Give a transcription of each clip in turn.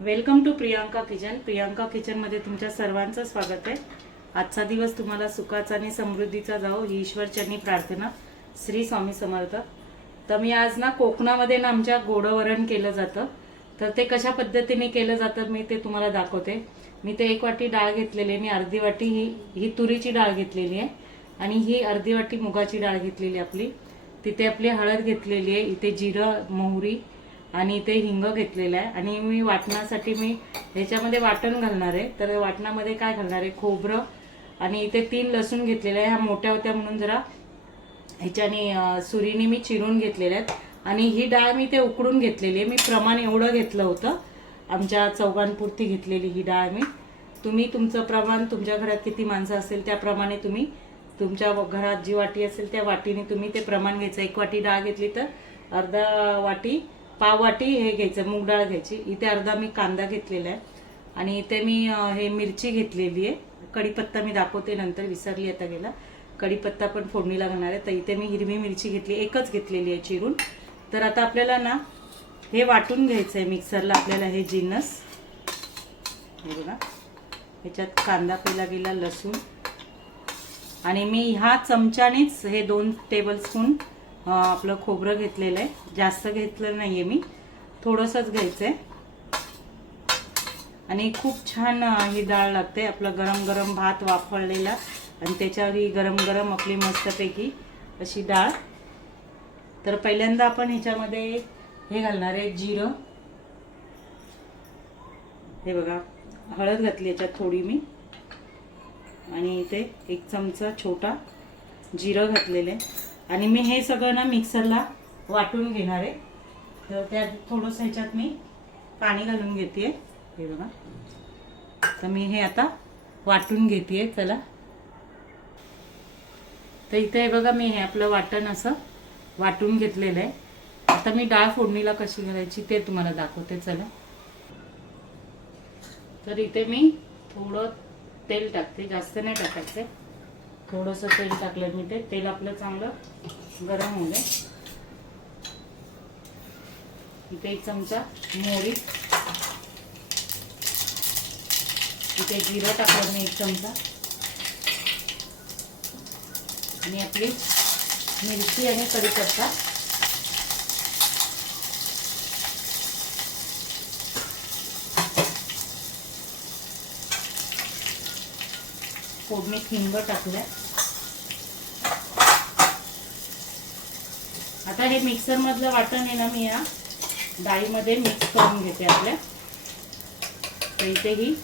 Welcome to Priyanka kitchen. Priyanka किचनमध्ये तुमच्या सर्वांचं स्वागत आहे. आजचा दिवस तुम्हाला सुखाचा आणि समृद्धीचा जाओ ही ईश्वरचरणी प्रार्थना श्री स्वामी समर्थ. तर मी आज ना कोकणामध्ये ना आमच्या गोडवरण केलं जातं. तर ते कशा पद्धतीने केलं जातं मी ते तुम्हाला दाखवते. मी ते एक वाटी डाळ घेतलेली आहे. मी अर्धी वाटी ही ही तुरीची डाळ घेतलेली आहे. आणि ही अर्धी वाटी मुगाची डाळ घेतलेली आपली. तिथे आपली हळद घेतलेली आहे. इथे जिरं मोहरी आणि इथे हिंग घेतलेलं आहे. आणि मी वाटणासाठी मी ह्याच्यामध्ये वाटण घालणार आहे. तर वाटणामध्ये काय घालणार आहे? खोबरं. आणि इथे तीन लसूण घेतलेलं आहे. ह्या मोठ्या होत्या म्हणून जरा ह्याच्याने सुरीने मी चिरून घेतलेल्या आहेत. आणि ही डाळ मी ते उकडून घेतलेली आहे. मी प्रमाण एवढं घेतलं होतं. आमच्या चौघांपुरती घेतलेली ही डाळ मी. तुम्ही तुमचं प्रमाण तुमच्या घरात किती माणसं असेल त्याप्रमाणे तुम्ही तुमच्या घरात जी वाटी असेल त्या वाटीने तुम्ही ते प्रमाण घ्यायचं. एक वाटी डाळ घेतली तर अर्धा वाटी पाववाटी हे घ्यायचं मूग डाळ घ्यायची. इथे अर्धा मी कांदा घेतलेला आहे. आणि इथे मी हे मिरची घेतलेली आहे. कढीपत्ता मी दाखवते नंतर विसरली आता गेला. कढीपत्ता पण फोडणीला घालणार आहे. तर इथे मी हिरवी मिरची घेतली एकच घेतलेली आहे चिरून. तर आता आपल्याला ना हे वाटून घ्यायचं आहे मिक्सरला. आपल्याला हे जिन्नस हे बघा. ह्याच्यात कांदा पहिला गेला लसूण. आणि मी ह्या चमच्यानेच हे दोन टेबलस्पून आपलं खोबरं घेतलेलं आहे. जास्त घेतलं नाही आहे मी. थोडंसंच घ्यायचं आहे आणि खूप छान ही डाळ लागते. आपलं गरम गरम भात वाफळलेला. आणि त्याच्यावर ही गरम गरम आपली मस्तपैकी अशी डाळ. तर पहिल्यांदा आपण ह्याच्यामध्ये हे घालणार आहे जिरं. हे बघा हळद घातली याच्यात थोडी मी. आणि इथे एक चमचा छोटा जिरं घातलेलं आहे. आणि मी हे सगळं ना मिक्सरला वाटून घेणार आहे. तर त्यात थोडंसं ह्याच्यात मी पाणी घालून घेते हे बघा. तर मी हे आता वाटून घेते चला. तर इथे हे बघा मी हे आपलं वाटण असं वाटून घेतलेलं आहे. आता मी डाळ फोडणीला कशी घालायची ते तुम्हाला दाखवते चला. तर इथे मी थोडं तेल टाकते जास्त नाही टाकायचं. थोडंसं तेल टाकलं मी ते. तेल आपलं चांगलं गरम होऊ दे. इथे एक चमचा मोहरी. इथे जिरं टाकलं मी एक चमचा. आणि आपली मिरची आणि कढीपत्ता. फोडणी हिंग टाकल्या. आता हे मिक्सर मधलं वाटण आहे ना मी या डाळीमध्ये मिक्स करून घेते आपल्या. तर इथे ही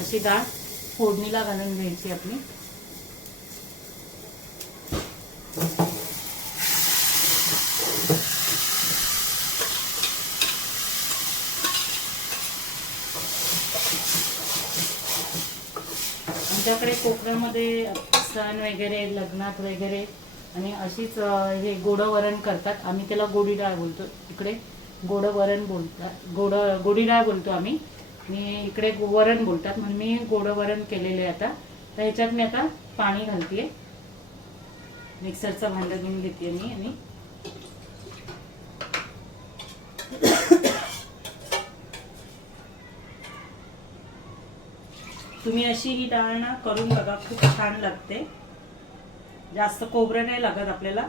अशी डाळ फोडणीला घालून घ्यायची आपली. आमच्याकडे कोकणामध्ये सण वगैरे लग्नात वगैरे आणि अशीच हे गोडं वरण करतात. आम्ही त्याला गोडी डाळ बोलतो. इकडे गोडं वरण बोलतात. गोड गोडी डाळ बोलतो आम्ही. मी इकडे गो- वरण बोलतात. म्हणून मी गोडं वरण केलेले आता. तर ह्याच्यात मी आता पाणी घालते मिक्सरचं भांडं घेऊन घेते मी आणि तुम्ही अशी ही डाळ ना करून बघा खूप छान लागते. जास्त खोबरं नाही लागत आपल्याला.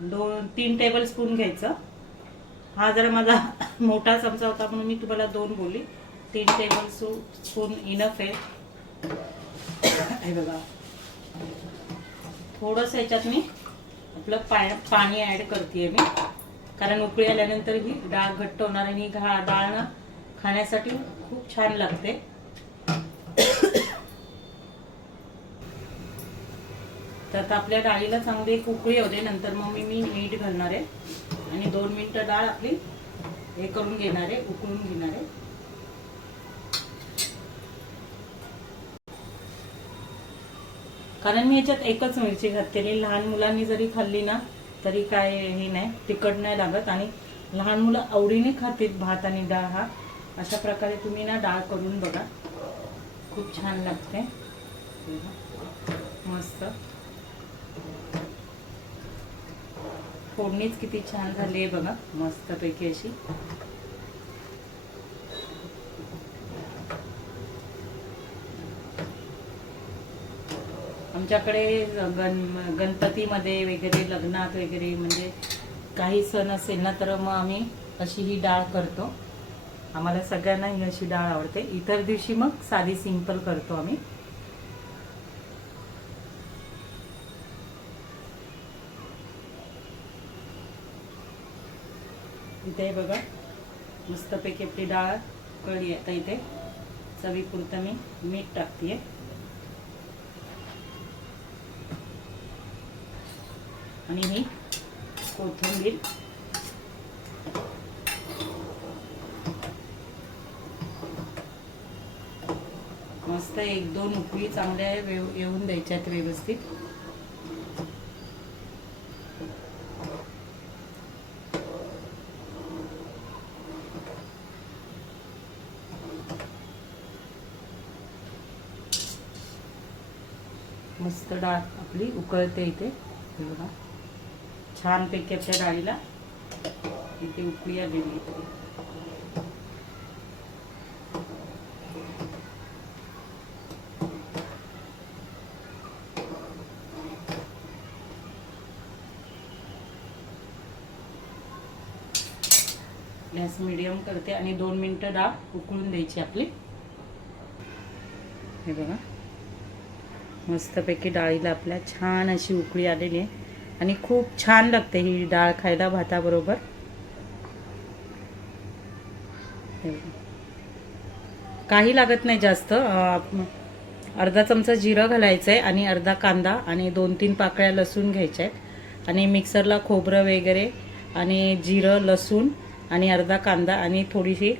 दोन तीन टेबल स्पून घ्यायचं. हा जरा माझा मोठा चमचा होता म्हणून मी तुम्हाला दोन बोली तीन टेबल स्पून इनफ आहे. हे बघा. थोडंसं याच्यात मी आपलं पा पाणी ॲड करते मी. कारण उकळी आल्यानंतर ही डाळ घट्ट होणार आणि घा डाळ ना खाण्यासाठी खूप छान लागते. तर आता आपल्या डाळीला चांगली एक उकळी होते नंतर मग मी मी मीठ घालणार आहे. आणि दोन मिनिटं डाळ आपली हे करून घेणार आहे उकळून घेणार आहे. कारण मी याच्यात एकच मिरची घातलेली लहान मुलांनी जरी खाल्ली ना तरी काय हे नाही तिखट नाही लागत. आणि लहान मुलं आवडीने खातील भात आणि डाळ हा. अशा प्रकारे तुम्ही ना डाळ करून बघा. खूप छान लागते. मस्त. फोडणीच किती छान झाली आहे बघा मस्तपैकी अशी. आमच्याकडे गण गणपतीमध्ये वगैरे लग्नात वगैरे म्हणजे काही सण असेल ना तर मग आम्ही अशी ही डाळ करतो. आम्हाला सगळ्यांना ही अशी डाळ आवडते. इतर दिवशी मग साधी सिंपल करतो आम्ही. इथे बघा. मस्तपैकी आपली डाळ कळली आता इथे. चवीपुरतं मी मीठ टाकते आणि ही कोथिंबीर. मस्त एक दोन उकळी चांगल्या येऊन द्यायच्यात व्यवस्थित. मस्त डाळ आपली उकळते इथे. हे बघा. छानपैकी आपल्या डाळीला इथे उकळी आलेली इथे गॅस मिडियम करते आणि दोन मिनटं डाळ उकळून द्यायची आपली. हे बघा. मस्तपैकी डाळीला आपल्या छान अशी उकळी आलेली आहे. आणि खूप छान लागते ही डाळ खायला भाताबरोबर. काही लागत नाही जास्त. अर्धा चमचा जिरं घालायचं आहे आणि अर्धा कांदा आणि दोन तीन पाकळ्या लसूण घ्यायच्या आहेत आणि मिक्सरला खोबरं वगैरे आणि जिरं लसूण आणि अर्धा कांदा आणि थोडीशी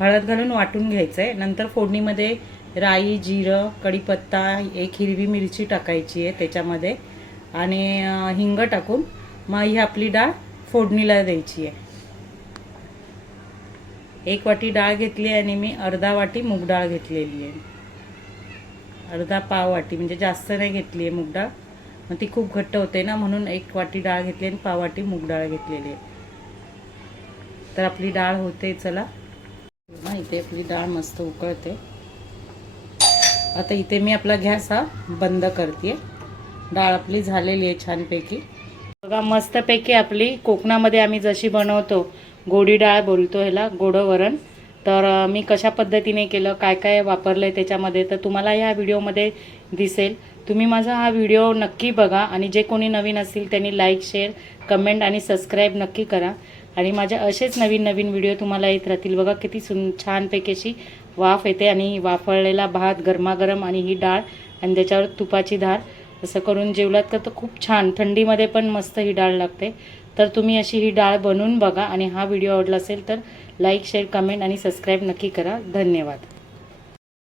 हळद घालून वाटून घ्यायचं आहे नंतर फोडणीमध्ये राई जिरं कढीपत्ता एक हिरवी मिरची टाकायची आहे त्याच्यामध्ये. आणि हिंग टाकून मग ही आपली डाळ फोडणीला द्यायची आहे. एक वाटी डाळ घेतली आणि मी अर्धा वाटी मूग डाळ घेतलेली आहे. अर्धा पाव वाटी म्हणजे जास्त नाही घेतली आहे मूग डाळ. मग ती खूप घट्ट होते ना म्हणून एक वाटी डाळ घेतली आणि पाव वाटी मूग डाळ घेतलेली आहे. तर आपली डाळ होते चला. बघा, इथे आपली डाळ मस्त उकळते. आता इथे मी आपला गॅस हा बंद करते डाळ आपली झालेली आहे छानपैकी. बघा मस्तपैकी आपली कोकणामध्ये आम्ही जशी बनवतो गोडी डाळ बोलतो ह्याला गोडं वरण. तर मी कशा पद्धतीने केलं काय काय वापरलं आहे त्याच्यामध्ये तर तुम्हाला ह्या व्हिडिओमध्ये दिसेल. तुम्ही माझा हा व्हिडिओ नक्की बघा आणि जे कोणी नवीन असतील त्यांनी लाईक शेअर कमेंट आणि सबस्क्राईब नक्की करा. आणि माझ्या असेच नवीन नवीन व्हिडिओ तुम्हाला येत राहतील. बघा किती सुन छानपैकी अशी वाफ येते आणि वाफळलेला भात गरमागरम आणि ही डाळ आणि त्याच्यावर तुपाची धार असं करून जेवलात का तर खूप छान. थंडीमध्ये पण मस्त ही डाळ लागते. तर तुम्ही अशी ही डाळ बनवून बघा आणि हा व्हिडिओ आवडला असेल तर लाईक शेअर कमेंट आणि सबस्क्राईब नक्की करा. धन्यवाद.